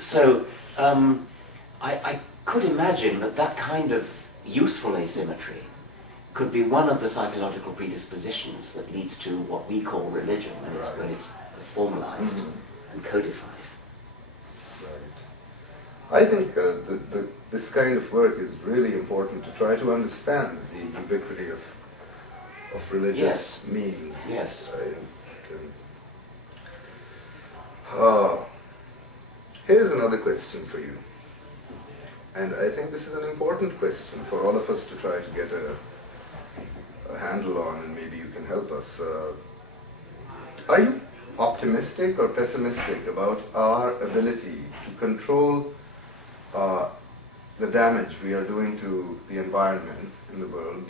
So I could imagine that that kind of useful asymmetry could be one of the psychological predispositions that leads to what we call religion when it's formalized and codified. Right. I think this kind of work is really important to try to understand the ubiquity of religious means. Yes. Here's another question for you. And I think this is an important question for all of us to try to get a handle on, and maybe you can help us. Are you optimistic or pessimistic about our ability to control the damage we are doing to the environment in the world?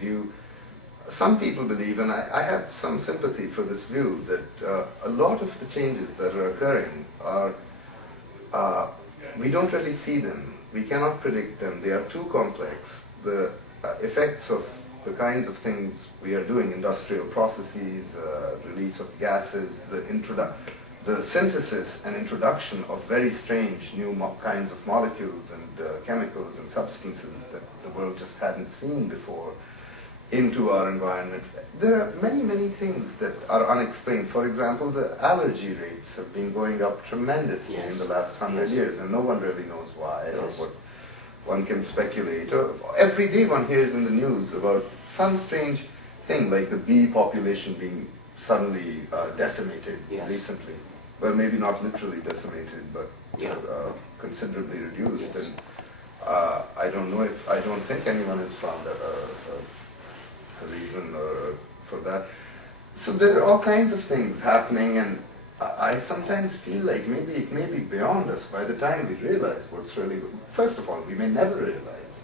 Some people believe, and I have some sympathy for this view, that a lot of the changes that are occurring are, we don't really see them. We cannot predict them. They are too complex. The effects of the kinds of things we are doing, industrial processes, release of gases, the synthesis and introduction of very strange new kinds of molecules and chemicals and substances that the world just hadn't seen before into our environment. There are many, many things that are unexplained. For example, the allergy rates have been going up tremendously in the last 100 years, and no one really knows why or what. One can speculate. Every day one hears in the news about some strange thing, like the bee population being suddenly decimated recently. Well, maybe not literally decimated, but considerably reduced. And I don't think anyone has found a reason for that. So there are all kinds of things happening, and I sometimes feel like maybe it may be beyond us by the time we realize what's really good. First of all, we may never realize,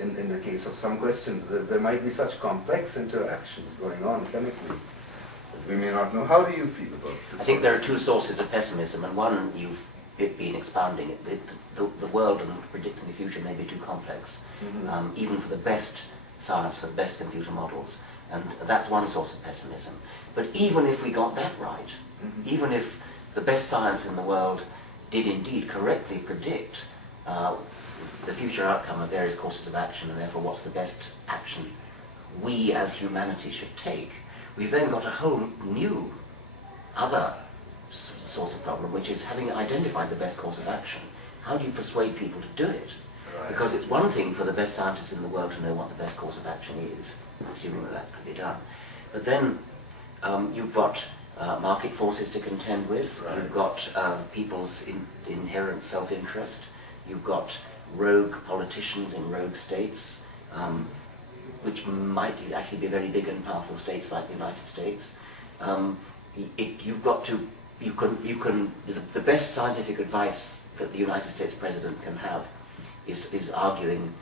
in the case of some questions, that there might be such complex interactions going on chemically that we may not know. How do you feel about this? I think there are two sources of pessimism, and one you've been expounding. The world and predicting the future may be too complex, even for the best science, for the best computer models, and that's one source of pessimism. But even if we got that right, even if the best science in the world did indeed correctly predict the future outcome of various courses of action, and therefore what's the best action we as humanity should take, we've then got a whole new other source of problem, which is, having identified the best course of action, how do you persuade people to do it? Because it's one thing for the best scientists in the world to know what the best course of action is, assuming that that can be done. But then you've got market forces to contend with, you've got people's inherent self-interest, you've got rogue politicians in rogue states, which might actually be very big and powerful states like the United States. The best scientific advice that the United States president can have is arguing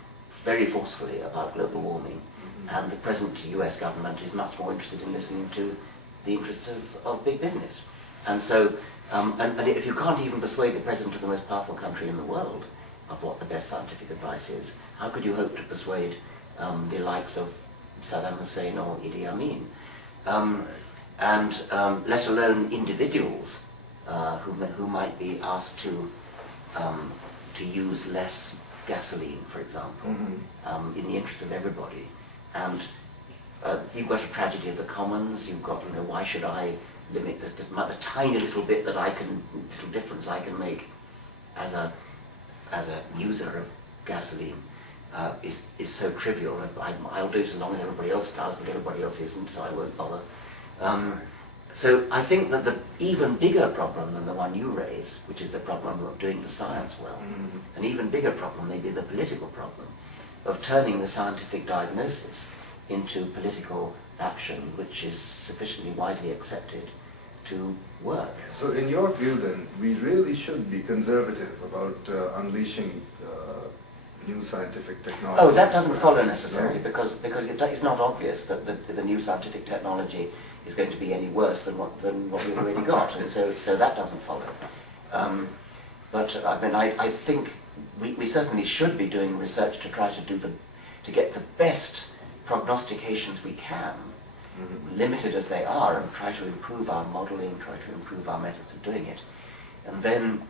very forcefully about global warming, and the present US government is much more interested in listening to the interests of big business. And so, and if you can't even persuade the president of the most powerful country in the world of what the best scientific advice is, how could you hope to persuade the likes of Saddam Hussein or Idi Amin? And let alone individuals who might be asked to use less gasoline, for example, in the interest of everybody. And you've got a tragedy of the commons. You've got, why should I limit the tiny little bit that little difference I can make as a user of gasoline is so trivial. I'll do it as long as everybody else does, but everybody else isn't, so I won't bother. So I think that the even bigger problem than the one you raise, which is the problem of doing the science well, an even bigger problem may be the political problem of turning the scientific diagnosis into political action, which is sufficiently widely accepted to work. So in your view then, we really should be conservative about unleashing new scientific technology? Oh, that doesn't follow necessarily, because it's not obvious that the new scientific technology is going to be any worse than what we've already got, and so that doesn't follow. But I mean, I think we certainly should be doing research to try to get the best prognostications we can, limited as they are, and try to improve our modeling, try to improve our methods of doing it. And then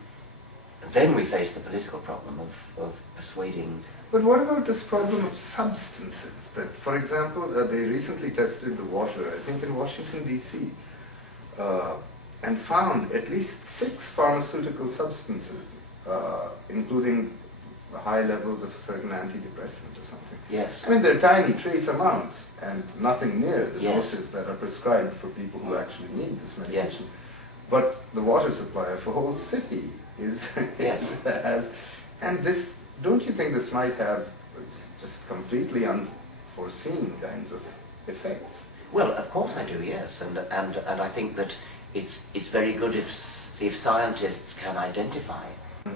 then we face the political problem of persuading. But what about this problem of substances? That, for example, they recently tested the water, I think in Washington, D.C., and found at least 6 pharmaceutical substances, including high levels of a certain antidepressant or something. Yes. I mean, they're tiny, trace amounts, and nothing near the Yes. doses that are prescribed for people who actually need this medication. Yes. But the water supply of a whole city is Yes. and this, don't you think this might have just completely unforeseen kinds of effects? Well, of course I do, yes, and I think that it's very good if scientists can identify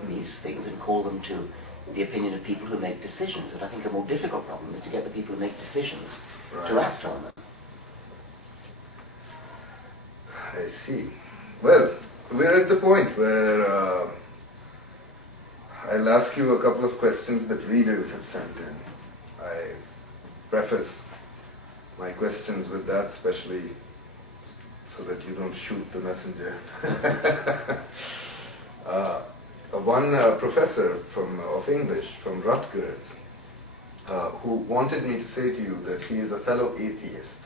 these things and call them to the opinion of people who make decisions. And I think a more difficult problem is to get the people who make decisions to act on them. I see. Well, we're at the point where I'll ask you a couple of questions that readers have sent in. I preface my questions with that, especially so that you don't shoot the messenger. One professor of English from Rutgers who wanted me to say to you that he is a fellow atheist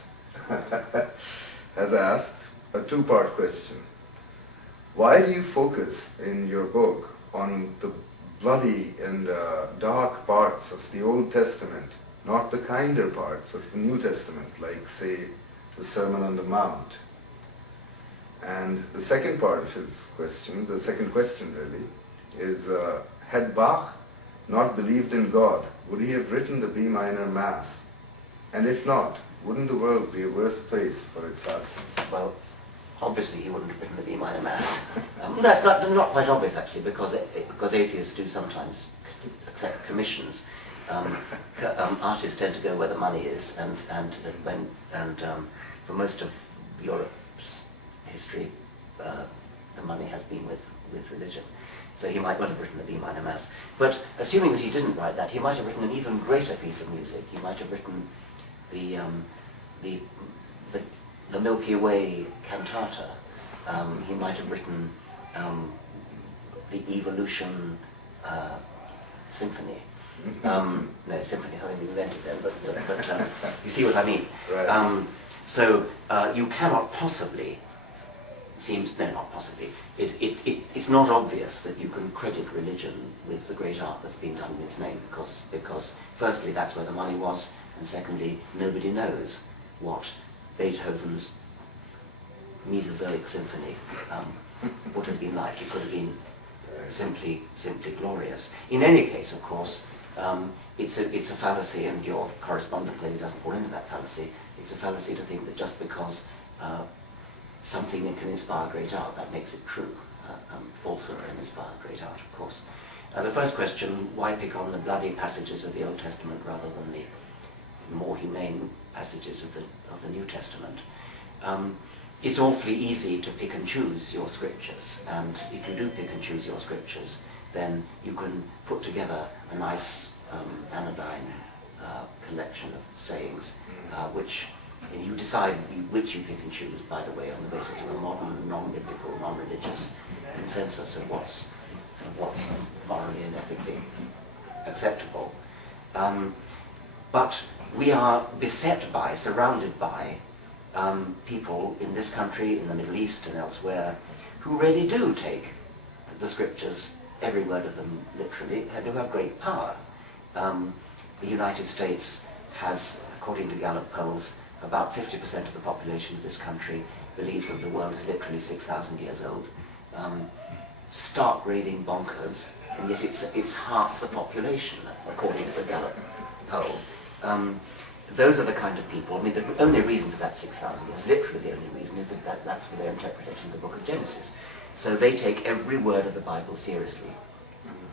has asked a 2-part question. Why do you focus in your book on the bloody and dark parts of the Old Testament, not the kinder parts of the New Testament, like, say, the Sermon on the Mount? And the second part of his question, the second question really, is had Bach not believed in God, would he have written the B minor Mass? And if not, wouldn't the world be a worse place for its absence? Well, obviously he wouldn't have written the B minor Mass. That's not quite obvious actually, because atheists do sometimes accept commissions. Artists tend to go where the money is, and for most of Europe's history, the money has been with religion. So he might well have written the B minor Mass. But assuming that he didn't write that, he might have written an even greater piece of music. He might have written the Milky Way cantata. He might have written the Evolution symphony. No, symphony hadn't been invented then, but you see what I mean. Right. So you cannot possibly, not possibly, it's not obvious that you can credit religion with the great art that's been done in its name, because firstly that's where the money was, and secondly nobody knows what Beethoven's Mesozoic Symphony would have been like. It could have been simply glorious. In any case, of course, it's a fallacy, and your correspondent clearly doesn't fall into that fallacy. It's a fallacy to think that just because something can inspire great art, that makes it true. Falsehood can inspire great art, of course. The first question, why pick on the bloody passages of the Old Testament rather than the more humane passages of the New Testament? It's awfully easy to pick and choose your scriptures, and if you do pick and choose your scriptures, then you can put together a nice anodyne collection of sayings, which you decide which you pick and choose, by the way, on the basis of a modern, non-biblical, non-religious consensus of what's morally and ethically acceptable. But we are beset by, surrounded by, people in this country, in the Middle East and elsewhere, who really do take the scriptures, every word of them literally, and who have great power. The United States has, according to Gallup polls, about 50% of the population of this country believes that the world is literally 6,000 years old. Stark raving bonkers, and yet it's half the population, according to the Gallup poll. Those are the kind of people, I mean, the only reason for that 6,000 years, literally the only reason, is that's for their interpretation of the book of Genesis. So they take every word of the Bible seriously.